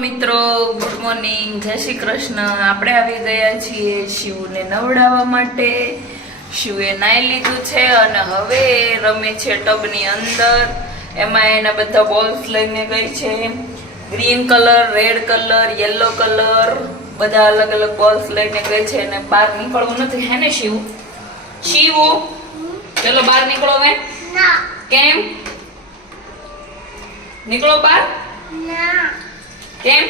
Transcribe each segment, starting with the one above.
મિત્રો good morning, જય શ્રી કૃષ્ણ। આપણે આવી ગયા છીએ શિવને નવડાવવા માટે। શિવે નાઈ લીધું છે અને હવે રમે છે ટબની અંદર। એમાં એના બધા બોલ્સ લઈને ગઈ છે। Green colour, red colour, yellow colour, બધા અલગ અલગ બોલ્સ લઈને ગઈ છે અને બહાર નીકળવું નથી, હે ને શિવ? શિવ ચલો બહાર નીકળો। હવે કેમ નીકળો બહાર? કેમ?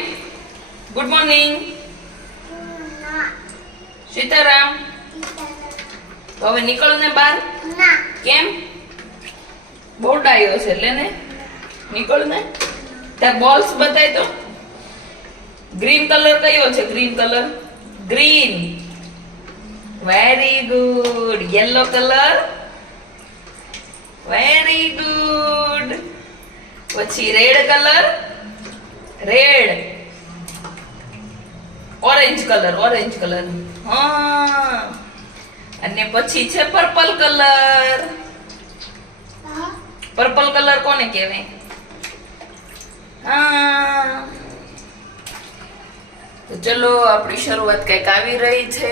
Good morning Sitaram. તો હવે નીકળ ને બહાર। કેમ? બહુ ડાયો છે, લે ને નીકળ ને। તાર બોલ્સ બતાય તો। ગ્રીન કલર કયો છે? Green colour, green, very good. Yellow colour, very good. પછી red colour, red, orange colour, orange colour, હા। અને પછી છે પર્પલ કલર। પર્પલ કલર કોને કહેવાય? હા। તો ચલો આપણી શરૂઆત કઈક આવી રહી છે।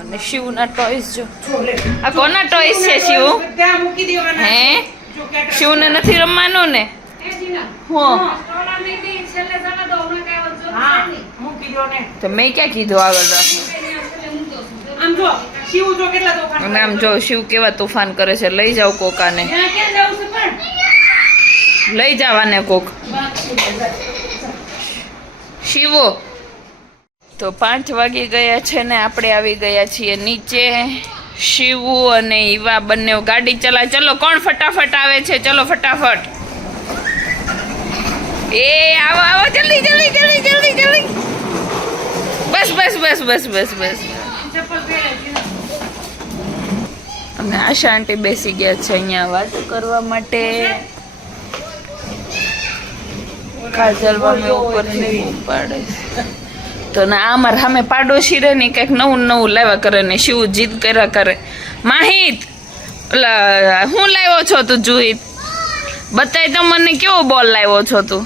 અને શિવના ટોયસ જો, આ કોના ટોયસ છે શિવ? હે, શિવને નથી રમવાનું ને? તો મેં ક્યાં કીધું આગળ રાખો? અને આમ જો શિવ કેવા તોફાન કરે છે। લઈ જાવ કોકાને, લઈ જવાને કોક શિવો। તો 5 વાગી ગયા છે ને આપણે આવી ગયા છીએ નીચે। શિવુ અને ઈવા બંને ગાડી ચલાવે। ચલો કોણ ફટાફટ આવે છે? ચલો ફટાફટ। એ આવો આવો, જલ્દી જલ્દી જલ્દી જલ્દી જલ્દી। બસ બસ બસ બસ બસ બસ। અને આશા આંટી બેસી ગયા છે અહીંયા વાતો કરવા માટે। કાજલ મમ્મી ઉપરથી પાડે તો ના, અમાર સામે પાડોશી રે ને કંઈક નવું નવું લાવ્યા કરે ને શિવ જીદ કર્યા કરે। માહિત હું લાવ્યો છો તું? જુહિત બતાય તો મને, કેવો બોલ લાવ્યો છો તું?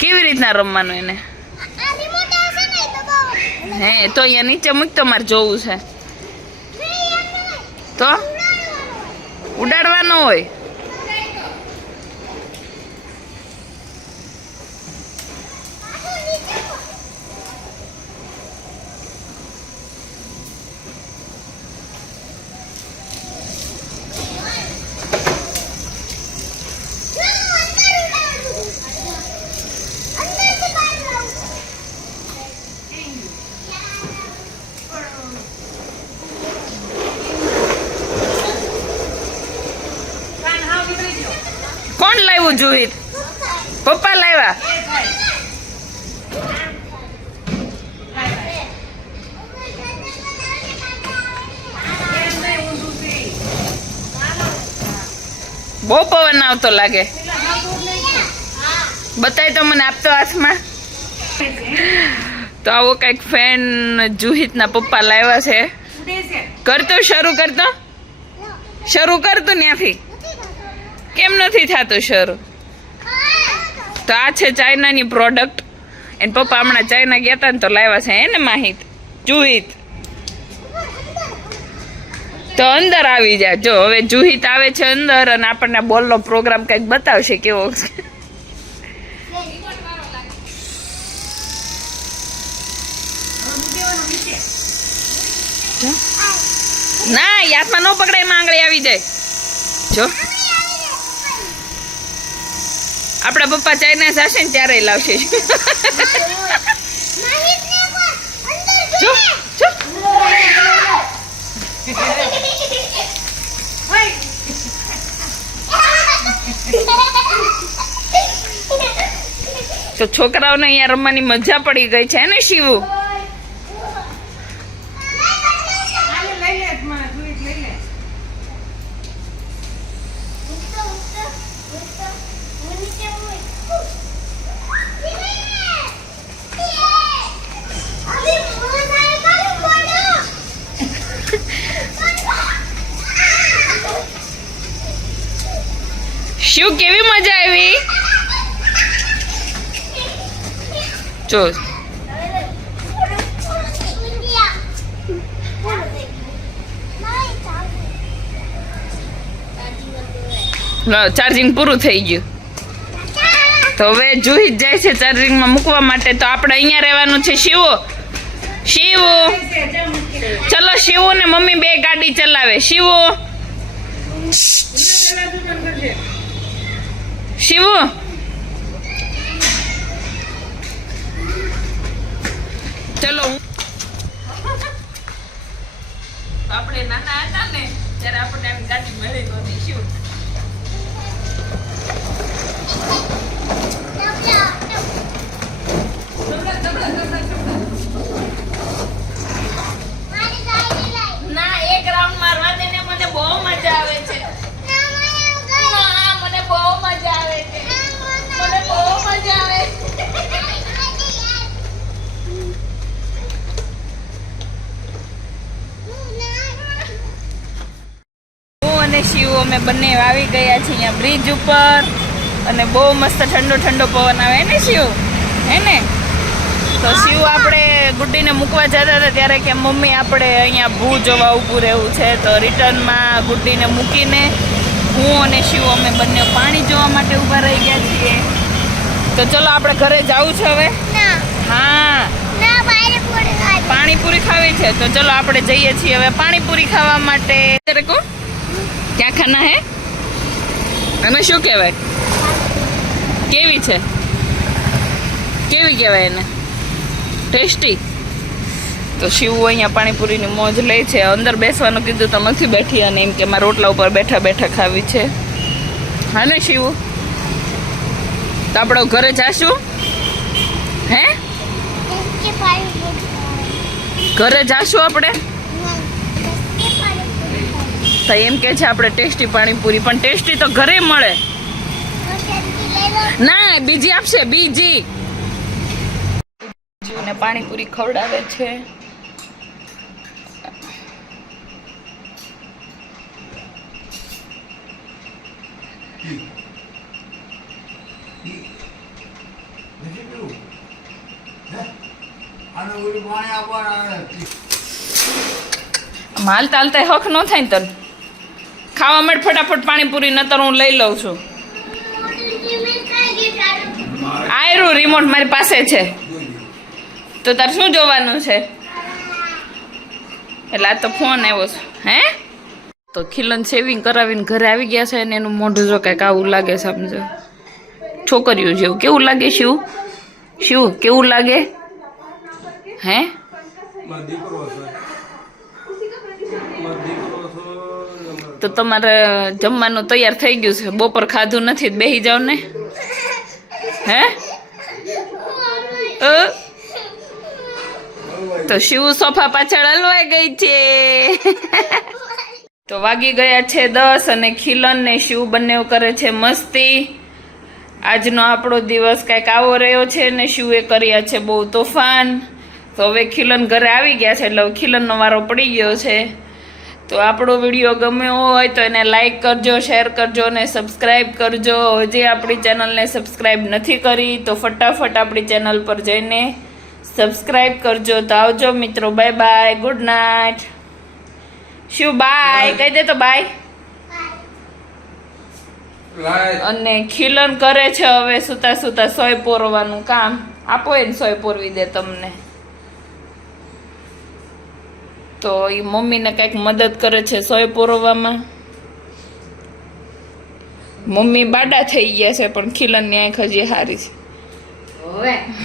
કેવી રીતના રમવાનું એને? હે તો અહીંયા નીચે મૂક, તો મારે જોવું છે। તો ઉડાડવાનો હોય? કોણ લાવ્યું જુહિત? પપ્પા લાવ્યા? બહુ પવન આવતો લાગે। બતાય તો મને, આપતો હાથમાં। તો આવો કઈક ફેન જુહિતના પપ્પા લાવ્યા છે। કરતો શરૂ, કરતો શરૂ કરતું ત્યાંથી। કેમ નથી થતું શરૂ? તો આ છે ચાઇનાની પ્રોડક્ટ। એને પપ્પા હમણાં ચાઇના ગયા હતા ને તો લાવ્યા છે, એને માહિત જુહિત। તો અંદર આવી જા। જો હવે જુહિત આવે છે અંદર અને આપણને બોલનો પ્રોગ્રામ કંઈક બતાવશે કેવો છે। ના, હાથમાં ન પકડાય, એમાં આંગળી આવી જાય। જો આપણા પપ્પા ચાઇના જશે ને ત્યારે લાવશે। જો જો તો છોકરાઓને અહીંયા રમવાની મજા પડી ગઈ છે ને શિવુ? શિવ કેવી મજા આવી? જો ચાર્જિંગ પૂરું થઈ ગયું તો હવે જુહી જાય છે ચાર્જિંગમાં મૂકવા માટે. તો આપણે અહીંયા રહેવાનું છે. શિવ ચલો શિવ ને મમ્મી બે ગાડી ચલાવે. શિવ ચલો. આપણે નાના હતા ને ત્યારે આપણને એમ ગાડી મળી નહોતી. શિવ ના એક રાઉન્ડ મારવા દે ને, મને બહુ મજા આવે છે. મને બહુ મજા આવે છે. મને બહુ મજા આવે છે. હું અને શિવ અમે બંને આવી ગયા છીએ અહીંયા બ્રિજ ઉપર અને બહુ મસ્ત ઠંડો ઠંડો પવન આવે ને શિવ, હે ને? તો શિવ આપણે ગુડ્ડીને મૂકવા જતા હતા ત્યારે કે મમ્મી આપણે અહીંયા ભૂ જોવા ઊભું રહેવું છે. તો રિટર્નમાં ગુડ્ડીને મૂકીને હું અને શિવ અમે બંને પાણી જોવા માટે ઊભા રહી ગયા છીએ. તો ચલો આપણે ઘરે જવું છે હવે. હા પાણીપુરી ખાવી છે. તો ચલો આપણે જઈએ છીએ હવે પાણીપુરી ખાવા માટે. ક્યાં ખાના હે? અને શું કહેવાય? કેવી છે? કેવી કહેવાય એને? ટેસ્ટી. તો શિવ અહીંયા પાણીપુરીની મોજ લે છે. અંદર બેસવાનું કીધું તો નથી બેઠી અને એમ કે મારા રોટલા ઉપર બેઠા બેઠા ખાવી છે. હા ને શિવ? તો આપણે ઘરે જાશું? હે ઘરે જાશું આપણે? તો એમ કે છે આપણે ટેસ્ટી પાણીપુરી, પણ ટેસ્ટી તો ઘરે મળે. ના બીજી આપશે, બીજી. જીવને પાણીપુરી ખવડાવે છે. હાલતા હાલતા હક ન થાય ને તને ખાવા માટે ફટાફટ પાણીપુરી, નતર હું લઈ લઉં છું. આયરું રિમોટ મારી પાસે છે. તો તારે શું જોવાનું છે? એટલે આ તો ફોન આવ્યો છે. હે તો ખીલન શેવિંગ કરાવીને ઘરે આવી ગયા છે અને એનું મોઢું જો કંઈક આવું લાગે, સમજો છોકરીઓ જેવું. કેવું લાગે શિવ? શિવ કેવું લાગે? હે તો તમારે જમવાનું તૈયાર થઈ ગયું છે. બપોર ખાધું નથી, બેસી જાવ ને. હે તો શિવ સોફા પાછળ હલવાઈ ગઈ છે. તો વાગી ગયા છે 10 અને ખીલન ને શિવ બંને કરે છે મસ્તી. આજનો આપણો દિવસ કંઈક આવો રહ્યો છે ને શિવે કર્યા છે બહુ તોફાન. તો હવે ખીલન ઘરે આવી ગયા છે એટલે ખીલનનો વારો પડી ગયો છે. તો આપણો વિડીયો ગમ્યો હોય તો એને લાઈક કરજો, શેર કરજો અને સબસ્ક્રાઈબ કરજો. હજી આપણી ચેનલને સબસ્ક્રાઈબ નથી કરી તો ફટાફટ આપણી ચેનલ પર જઈને સબસ્ક્રાઈબ કરજો. તો આવજો મિત્રો, bye bye, good night. Shiv bye કહી દે તો બાય. અને ખીલન કરે છે હવે સુતા સુતા સોય પોરવાનું કામ. આપો એને સોય પોરવી દે તમને. તો એ મમ્મીને કંઈક મદદ કરે છે સોય પોરવામાં. મમ્મી બાડા થઈ ગયા છે પણ ખીલનની આંખ હજી હારી છે.